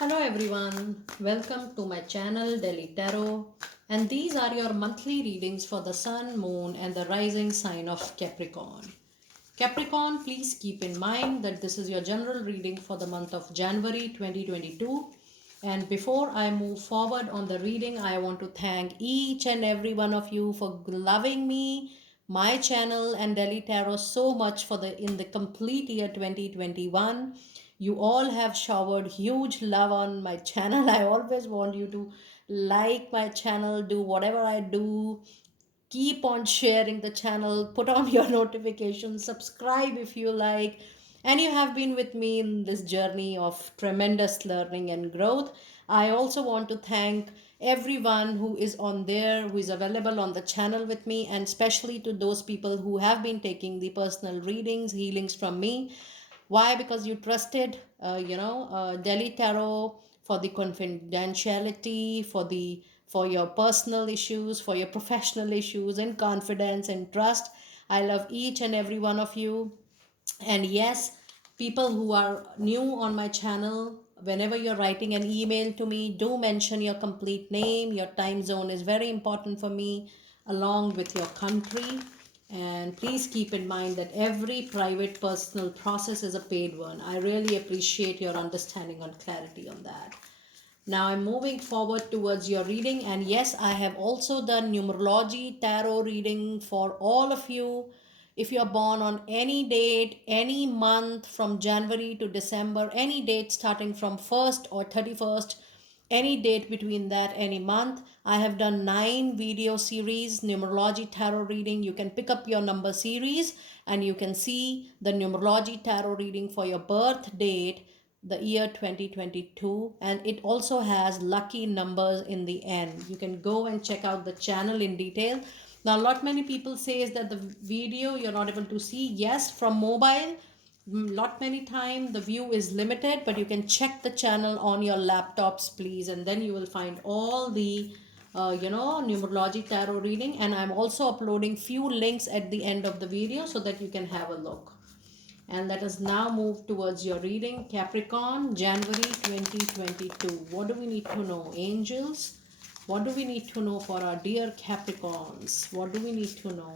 Hello everyone, welcome to my channel Delhi Tarot, and these are your monthly readings for the Sun, Moon and the rising sign of Capricorn. Capricorn, please keep in mind that this is your general reading for the month of January 2022. And before I move forward on the reading, I want to thank each and every one of you for loving me, my channel and Delhi Tarot so much for the complete year 2021. You all have showered huge love on my channel. I always want you to like my channel, do whatever I do, keep on sharing the channel, put on your notifications, subscribe if you like. And you have been with me in this journey of tremendous learning and growth. I also want to thank everyone who is on there, who is available on the channel with me, and especially to those people who have been taking the personal readings, healings from me. Why? Because you trusted, Delhi Tarot for the confidentiality, for your personal issues, for your professional issues, and confidence and trust. I love each and every one of you. And yes, people who are new on my channel, whenever you're writing an email to me, do mention your complete name. Your time zone is very important for me, along with your country. And please keep in mind that every private personal process is a paid one. I really appreciate your understanding and clarity on that. Now I'm moving forward towards your reading, and yes, I have also done numerology tarot reading for all of you. If you are born on any date, any month from January to December, any date starting from 1st or 31st, any date between that, any month, I have done 9 video series numerology tarot reading. You can pick up your number series and you can see the numerology tarot reading for your birth date, the year 2022, and it also has lucky numbers in the end. You can go and check out the channel in detail. Now a lot many people says that the video you're not able to see. Yes, from mobile, lot many time the view is limited, but you can check the channel on your laptops please, and then you will find all the numerology tarot reading. And I'm also uploading few links at the end of the video so that you can have a look. And let us now move towards your reading. Capricorn, January 2022. What do we need to know? Angels, what do we need to know for our dear Capricorns? What do we need to know?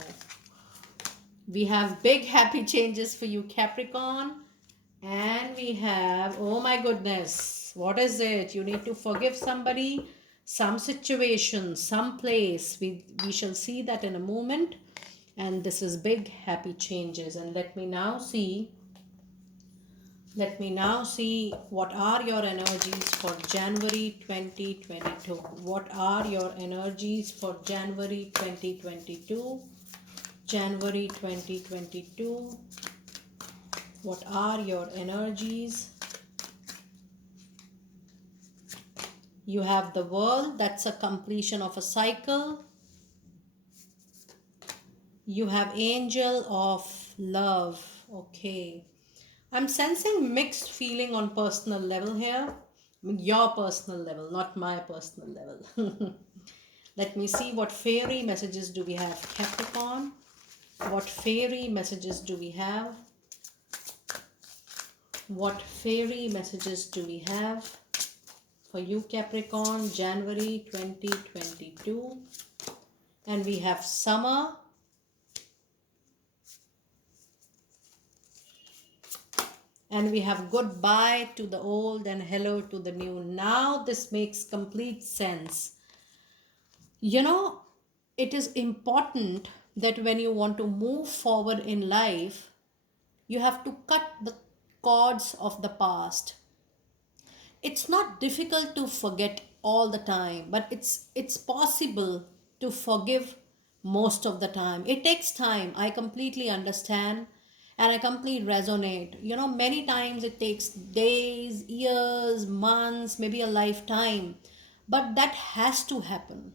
We have big happy changes for you, Capricorn. And we have, oh my goodness, what is it? You need to forgive somebody, some situation, some place. We shall see that in a moment. And this is big happy changes. And let me now see what are your energies for January 2022. What are your energies for January 2022? January 2022. What are your energies? You have the World, that's a completion of a cycle. You have Angel of Love. Okay. I'm sensing mixed feeling on personal level here. I mean, your personal level, not my personal level. Let me see what fairy messages do we have, Capricorn. What fairy messages do we have? What fairy messages do we have for you, Capricorn, January 2022? And we have summer. And we have goodbye to the old and hello to the new. Now this makes complete sense. You know, it is important that when you want to move forward in life, you have to cut the cords of the past. It's not difficult to forget all the time, but it's possible to forgive most of the time. It takes time. I completely understand and I completely resonate. You know, many times it takes days, years, months, maybe a lifetime, but that has to happen.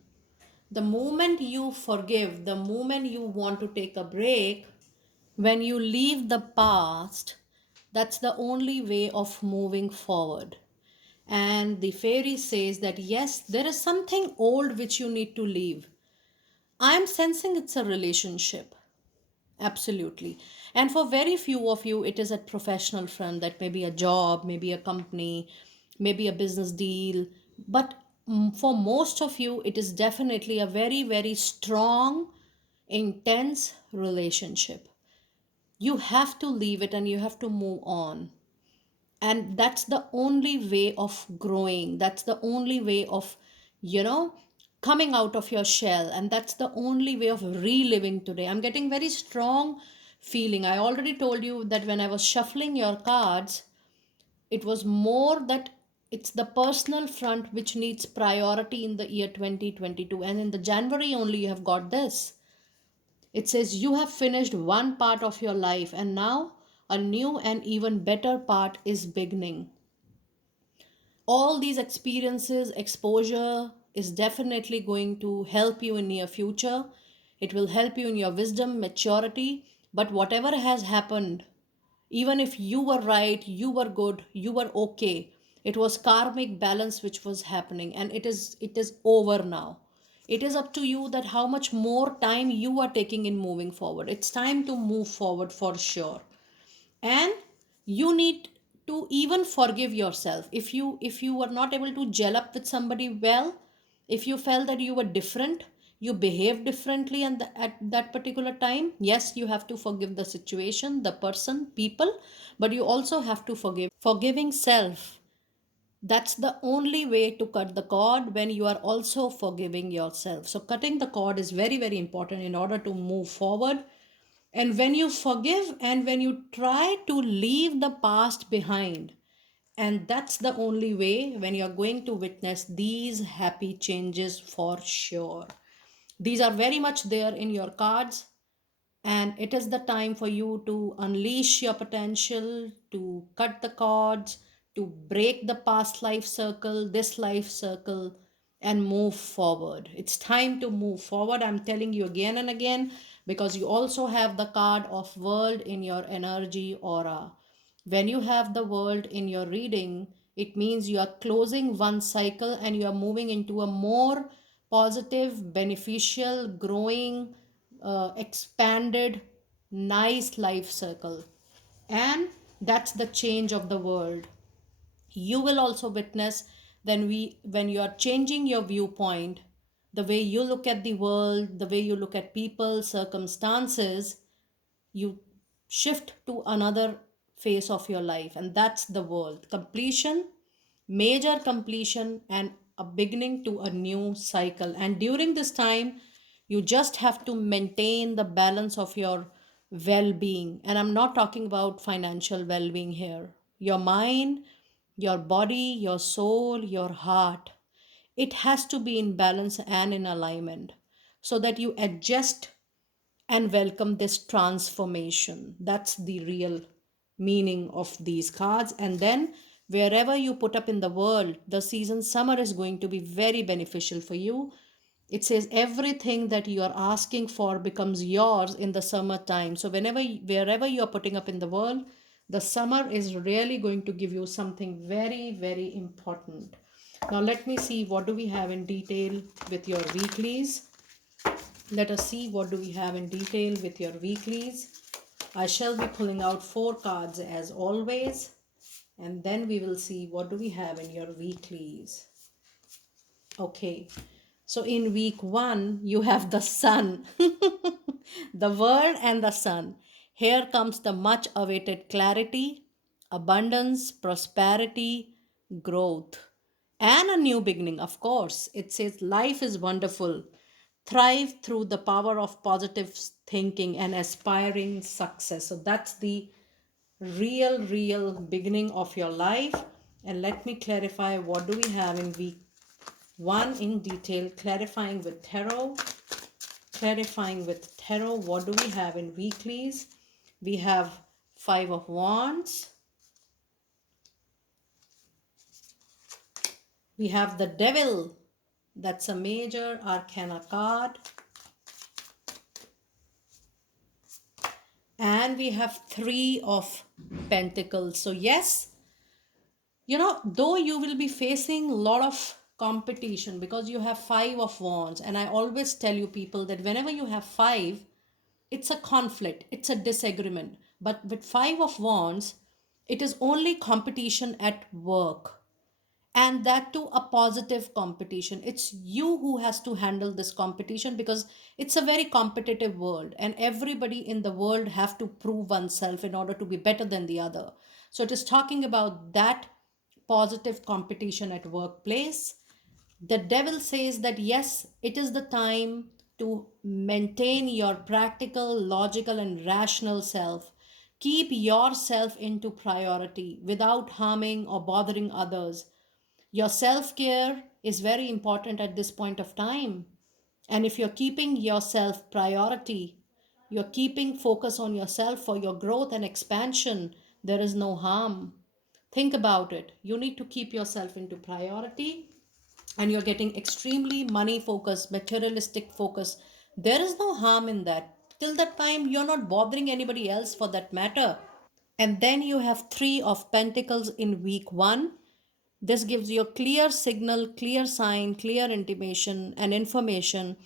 The moment you forgive, the moment you want to take a break, when you leave the past, that's the only way of moving forward. And the fairy says that yes, there is something old which you need to leave. I'm sensing it's a relationship. Absolutely. And for very few of you, it is a professional front, that may be a job, maybe a company, maybe a business deal. But for most of you, it is definitely a very, very strong, intense relationship. You have to leave it and you have to move on. And that's the only way of growing. That's the only way of, you know, coming out of your shell. And that's the only way of reliving today. I'm getting very strong feeling. I already told you that when I was shuffling your cards, it was more that it's the personal front which needs priority in the year 2022, and in the January only you have got this. It says you have finished one part of your life and now a new and even better part is beginning. All these experiences, exposure is definitely going to help you in near future. It will help you in your wisdom, maturity. But whatever has happened, even if you were right, you were good, you were okay, it was karmic balance which was happening, and it is over now. It is up to you that how much more time you are taking in moving forward. It's time to move forward for sure. And you need to even forgive yourself if you were not able to gel up with somebody well, if you felt that you were different, you behaved differently, and at that particular time, yes, you have to forgive the situation, the person, people, but you also have to forgiving self. That's the only way to cut the cord, when you are also forgiving yourself. So cutting the cord is very, very important in order to move forward. And when you forgive and when you try to leave the past behind, and that's the only way when you're going to witness these happy changes for sure. These are very much there in your cards, and it is the time for you to unleash your potential, to cut the cords, to break the past life circle, this life circle, and move forward. It's time to move forward. I'm telling you again and again, because you also have the card of world in your energy aura. When you have the world in your reading, it means you are closing one cycle and you are moving into a more positive, beneficial, growing, expanded, nice life circle. And that's the change of the world. You will also witness when you are changing your viewpoint, the way you look at the world, the way you look at people, circumstances, you shift to another phase of your life, and that's the world completion, major completion, and a beginning to a new cycle. And during this time, you just have to maintain the balance of your well-being, and I'm not talking about financial well-being here. Your mind, your body, your soul, your heart, it has to be in balance and in alignment, so that you adjust and welcome this transformation. That's the real meaning of these cards. And then, wherever you put up in the world, the season summer is going to be very beneficial for you. It says everything that you are asking for becomes yours in the summertime. So, wherever you are putting up in the world, the summer is really going to give you something very, very important. Now, let me see what do we have in detail with your weeklies. Let us see what do we have in detail with your weeklies. I shall be pulling out 4 cards as always, and then we will see what do we have in your weeklies. Okay, so in week 1, you have the sun, the world and the sun. Here comes the much awaited clarity, abundance, prosperity, growth, and a new beginning. Of course, it says life is wonderful. Thrive through the power of positive thinking and aspiring success. So that's the real beginning of your life. And let me clarify what do we have in week 1 in detail. Clarifying with tarot, what do we have in weeklies? We have 5 of wands, we have the devil, that's a major arcana card, and we have 3 of pentacles. So yes, though you will be facing a lot of competition because you have 5 of wands, and I always tell you people that whenever you have 5, it's a conflict, it's a disagreement. But with 5 of wands, it is only competition at work. and that too a positive competition. It's you who has to handle this competition, because it's a very competitive world and everybody in the world have to prove oneself in order to be better than the other. So it is talking about that positive competition at workplace. The devil says that yes, it is the time to maintain your practical, logical, and rational self. Keep yourself into priority without harming or bothering others. Your self care is very important at this point of time. And if you're keeping yourself priority, you're keeping focus on yourself for your growth and expansion, there is no harm. Think about it. You need to keep yourself into priority, and you're getting extremely money focused, materialistic focus. There is no harm in that. Till that time, you're not bothering anybody else for that matter. And then you have Three of Pentacles in week one. This gives you a clear signal, clear sign, clear intimation, and information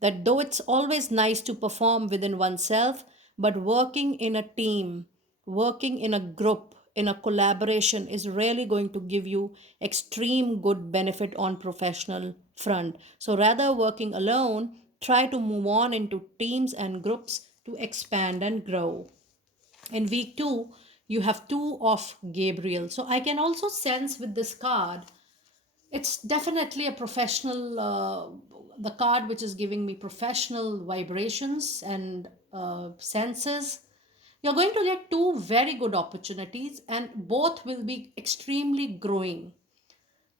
that though it's always nice to perform within oneself, but working in a team, working in a group, in a collaboration is really going to give you extreme good benefit on professional front. So rather working alone, try to move on into teams and groups to expand and grow. In week two, you have Two of Gabriel. So I can also sense with this card, it's definitely a professional, the card which is giving me professional vibrations and senses. You're going to get two very good opportunities, and both will be extremely growing.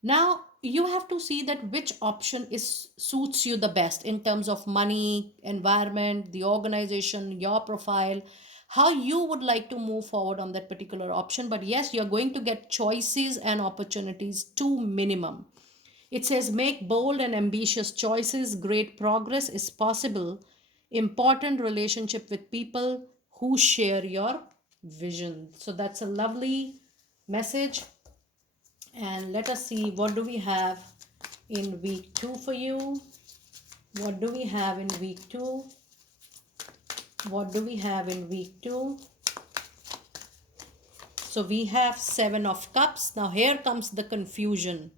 Now you have to see that which option is suits you the best in terms of money, environment, the organization, your profile, how you would like to move forward on that particular option. But yes, you're going to get choices and opportunities to minimum. It says make bold and ambitious choices, great progress is possible. Important relationship with people who share your vision. So that's a lovely message. And let us see, what do we have in week two for you? What do we have in week two? What do we have in week two? So we have Seven of Cups. Now here comes the confusion,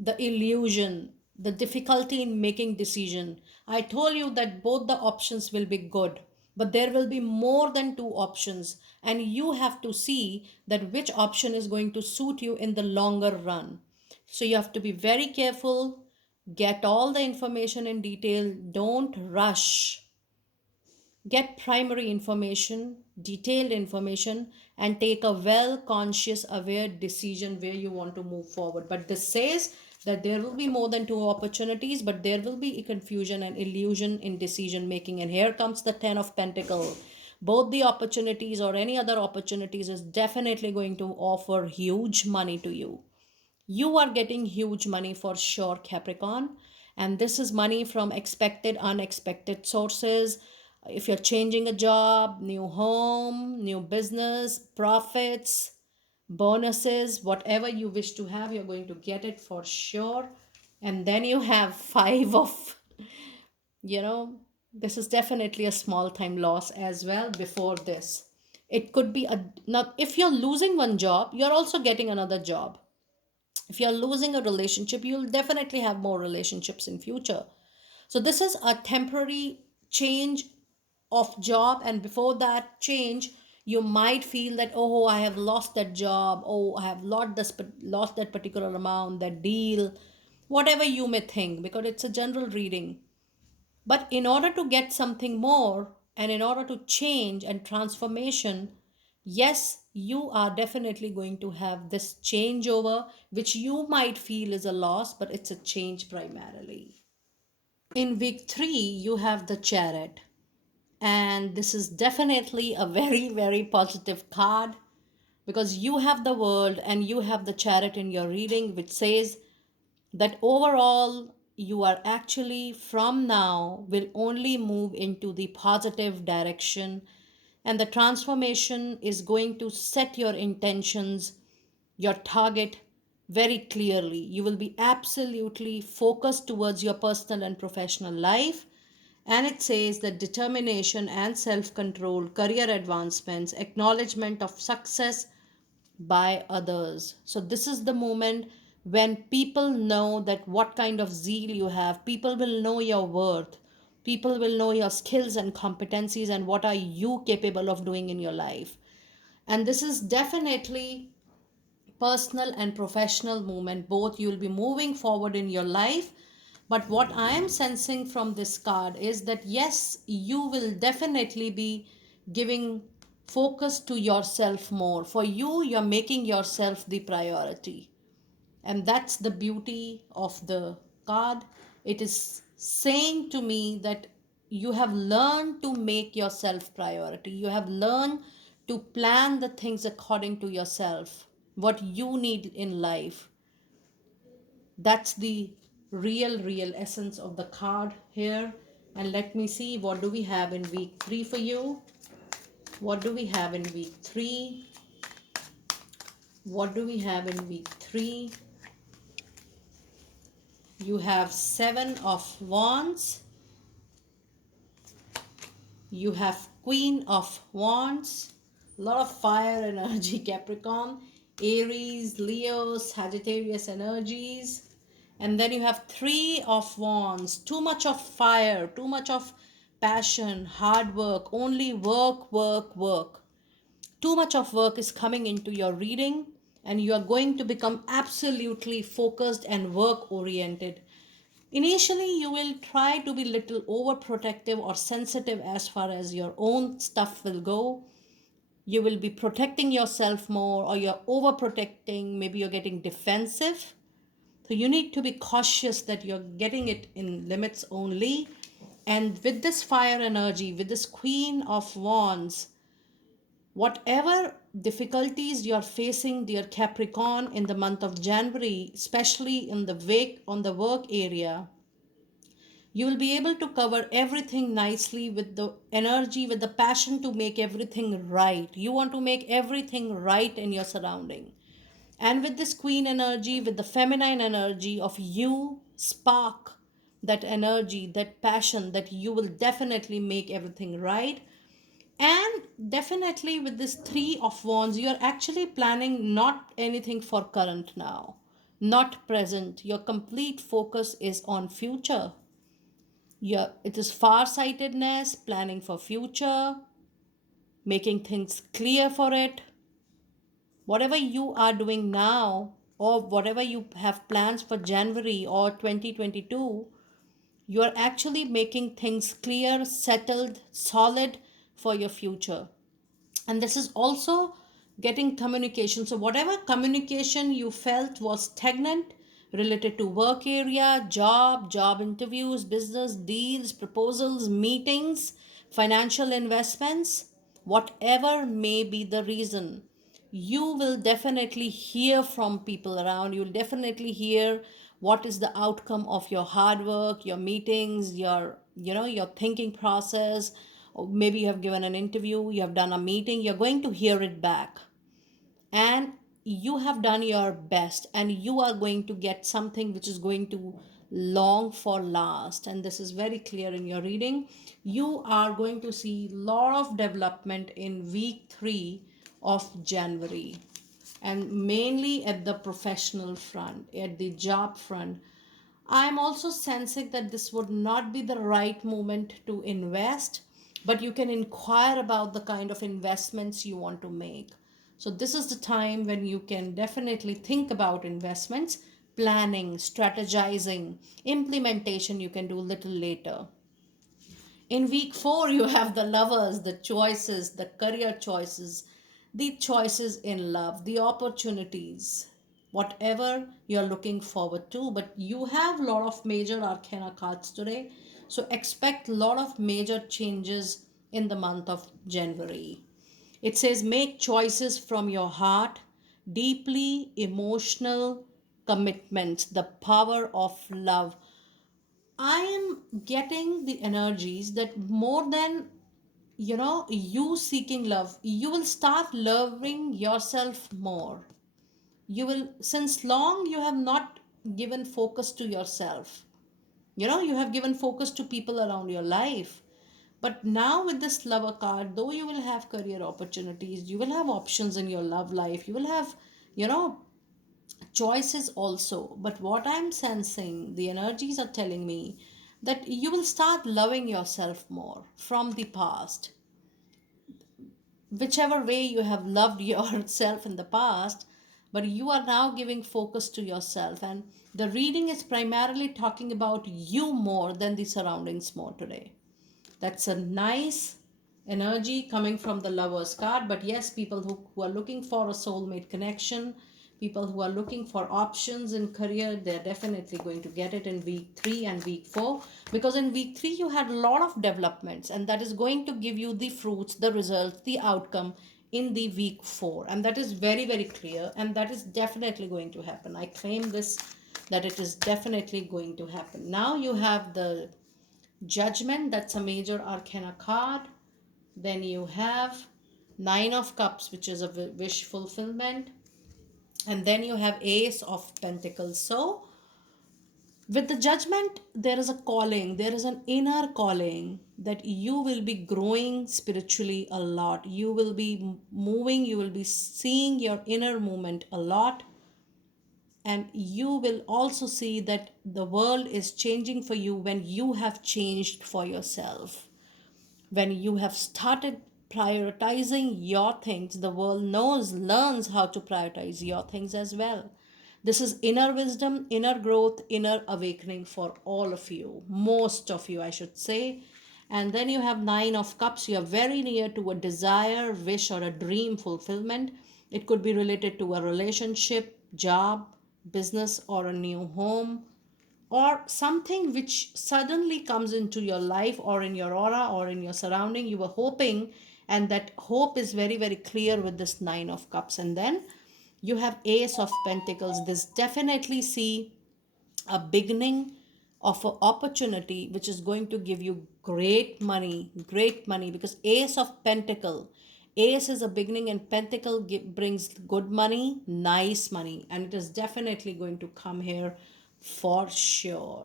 the illusion, the difficulty in making decision. I told you that both the options will be good, but there will be more than two options, and you have to see that which option is going to suit you in the longer run. So you have to be very careful, get all the information in detail, don't rush. Get primary information, detailed information, and take a well conscious, aware decision where you want to move forward. But this says that there will be more than two opportunities, but there will be a confusion and illusion in decision making. And here comes the Ten of Pentacles. Both the opportunities or any other opportunities is definitely going to offer huge money to you. You are getting huge money for sure, Capricorn. And this is money from expected, unexpected sources. If you're changing a job, new home, new business, profits, bonuses, whatever you wish to have, you're going to get it for sure. And then you have Five of, you know, this is definitely a small time loss as well before this. It could be a, not, if you're losing one job, you're also getting another job. If you're losing a relationship, you'll definitely have more relationships in future. So this is a temporary change of job, and before that change you might feel that, oh, I have lost that job, oh, I have lost that particular amount, that deal, whatever you may think, because it's a general reading. But in order to get something more, and in order to change and transformation, yes, you are definitely going to have this changeover, which you might feel is a loss, but it's a change primarily. In week three, you have the Chariot. And this is definitely a very, very positive card, because you have the World and you have the Chariot in your reading, which says that overall you are actually from now will only move into the positive direction, and the transformation is going to set your intentions, your target very clearly. You will be absolutely focused towards your personal and professional life. And it says that determination and self control, career advancements, acknowledgement of success by others. So, this is the moment when people know that what kind of zeal you have, people will know your worth, people will know your skills and competencies and what are you capable of doing in your life. And this is definitely personal and professional movement, both. You'll be moving forward in your life. But what I am sensing from this card is that yes, you will definitely be giving focus to yourself more. For you, you're making yourself the priority, and that's the beauty of the card. It is saying to me that you have learned to make yourself priority, you have learned to plan the things according to yourself, what you need in life. That's the real essence of the card here. And let me see, what do we have in week 3 for you? What do we have in week 3? What do we have in week 3? You have 7 of Wands. You have Queen of Wands. A lot of fire energy, Capricorn. Aries, Leo, Sagittarius energies. And then you have 3 of Wands. Too much of fire, too much of passion, hard work, only work, work, work. Too much of work is coming into your reading, and you are going to become absolutely focused and work oriented. Initially, you will try to be little overprotective or sensitive as far as your own stuff will go. You will be protecting yourself more, or you're overprotecting. Maybe you're getting defensive. So you need to be cautious that you're getting it in limits only. And with this fire energy, with this Queen of Wands, whatever difficulties you're facing, dear Capricorn, in the month of January, especially in the wake on the work area, you will be able to cover everything nicely with the energy, with the passion to make everything right. You want to make everything right in your surrounding. And with this queen energy, with the feminine energy of you, spark that energy, that passion, that you will definitely make everything right. And definitely with this 3 of Wands, you're actually planning not anything for current now, not present. Your complete focus is on future. Yeah, it is far-sightedness, planning for future, making things clear for it. Whatever you are doing now, or whatever you have plans for January or 2022, you are actually making things clear, settled, solid for your future. And this is also getting communication. So whatever communication you felt was stagnant related to work area, job interviews, business deals, proposals, meetings, financial investments, whatever may be the reason, you will definitely hear from people around. You'll definitely hear what is the outcome of your hard work, your meetings, your thinking process. Or maybe you have given an interview, you have done a meeting, you're going to hear it back, and you have done your best, and you are going to get something which is going to long for last. And this is very clear in your reading. You are going to see lot of development in week 3 of January, and mainly at the professional front, at the job front. I'm also sensing that this would not be the right moment to invest, but you can inquire about the kind of investments you want to make. So, this is the time when you can definitely think about investments, planning, strategizing, implementation you can do a little later. In week 4, you have the lovers, the choices, the career choices, the choices in love, the opportunities, whatever you're looking forward to. But you have a lot of major arcana cards today. So expect a lot of major changes in the month of January. It says make choices from your heart, deeply emotional commitments, the power of love. I am getting the energies that more than you seeking love, you will start loving yourself more. You will, since long you have not given focus to yourself. You have given focus to people around your life. But now with this lover card, though you will have career opportunities, you will have options in your love life, you will have, you know, choices also. But what I'm sensing, the energies are telling me that you will start loving yourself more from the past. Whichever way you have loved yourself in the past, but you are now giving focus to yourself. And the reading is primarily talking about you more than the surroundings more today. That's a nice energy coming from the Lovers card. But yes, people who are looking for a soulmate connection, people who are looking for options in career, they're definitely going to get it in week 3 and week 4. Because in week 3, you had a lot of developments, and that is going to give you the fruits, the results, the outcome in the week 4. And that is very, very clear. And that is definitely going to happen. I claim this, that it is definitely going to happen. Now you have the Judgment, that's a major arcana card. Then you have Nine of Cups, which is a wish fulfillment. And then you have Ace of Pentacles. So, with the Judgment, there is a calling, there is an inner calling that you will be growing spiritually a lot. You will be moving, you will be seeing your inner movement a lot. And you will also see that the world is changing for you when you have changed for yourself. When you have started prioritizing your things, the world learns how to prioritize your things as well. This is inner wisdom, inner growth, inner awakening for all of you, most of you, I should say. And then you have Nine of Cups. You are very near to a desire, wish, or a dream fulfillment. It could be related to a relationship, job, business, or a new home, or something which suddenly comes into your life or in your aura or in your surrounding. You were hoping, and that hope is very, very clear with this Nine of Cups. And then you have Ace of Pentacles. This definitely see a beginning of an opportunity which is going to give you great money, because Ace of Pentacle, Ace is a beginning, and Pentacle brings good money, nice money, and it is definitely going to come here for sure.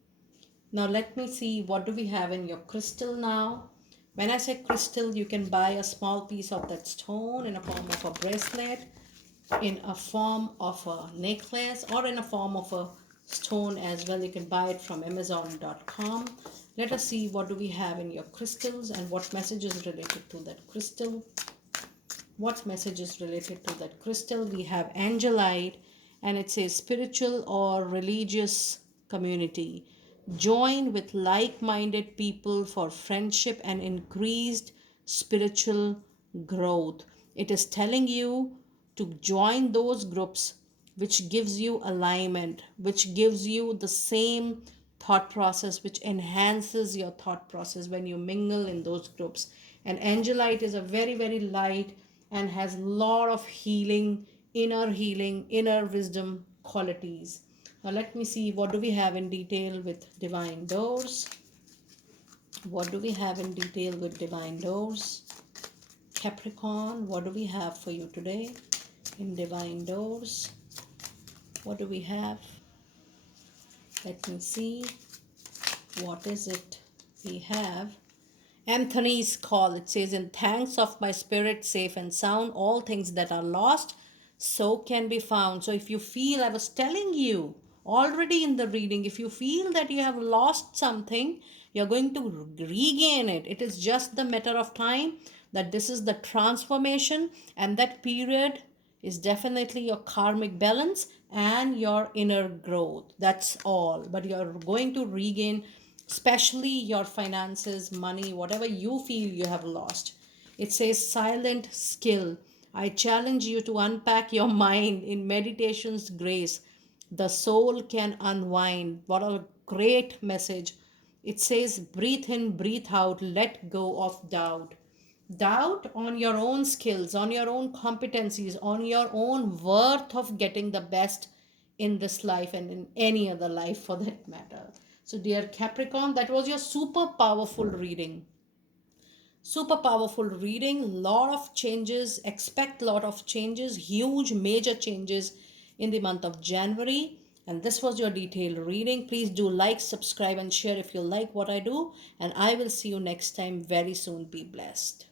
Now let me see, what do we have in your crystal now? When I say crystal, you can buy a small piece of that stone in a form of a bracelet, in a form of a necklace, or in a form of a stone as well. You can buy it from amazon.com. Let us see, what do we have in your crystals and what message is related to that crystal. What message is related to that crystal? We have Angelite, and it says spiritual or religious community. Join with like-minded people for friendship and increased spiritual growth. It is telling you to join those groups which gives you alignment, which gives you the same thought process, which enhances your thought process when you mingle in those groups. And Angelite is a very, very light and has a lot of healing, inner wisdom qualities. Now let me see, what do we have in detail with Divine Doors? What do we have in detail with Divine Doors? Capricorn, what do we have for you today in Divine Doors? What do we have? Let me see. What is it we have? Anthony's call. It says, in thanks of my spirit, safe and sound, all things that are lost, so can be found. So if you feel, I was telling you already in the reading, if you feel that you have lost something, you're going to regain it. It is just the matter of time, that this is the transformation, and that period is definitely your karmic balance and your inner growth. That's all. But you're going to regain, especially your finances, money, whatever you feel you have lost. It says silent skill. I challenge you to unpack your mind in meditation's grace. The soul can unwind. What a great message. It says breathe in, breathe out, let go of doubt. Doubt on your own skills, on your own competencies, on your own worth of getting the best in this life and in any other life for that matter. So, dear Capricorn, that was your super powerful reading. Super powerful reading. Lot of changes. Expect lot of changes. Huge, major changes in the month of January. And this was your detailed reading. Please do like, subscribe, and share if you like what I do. And I will see you next time very soon. Be blessed.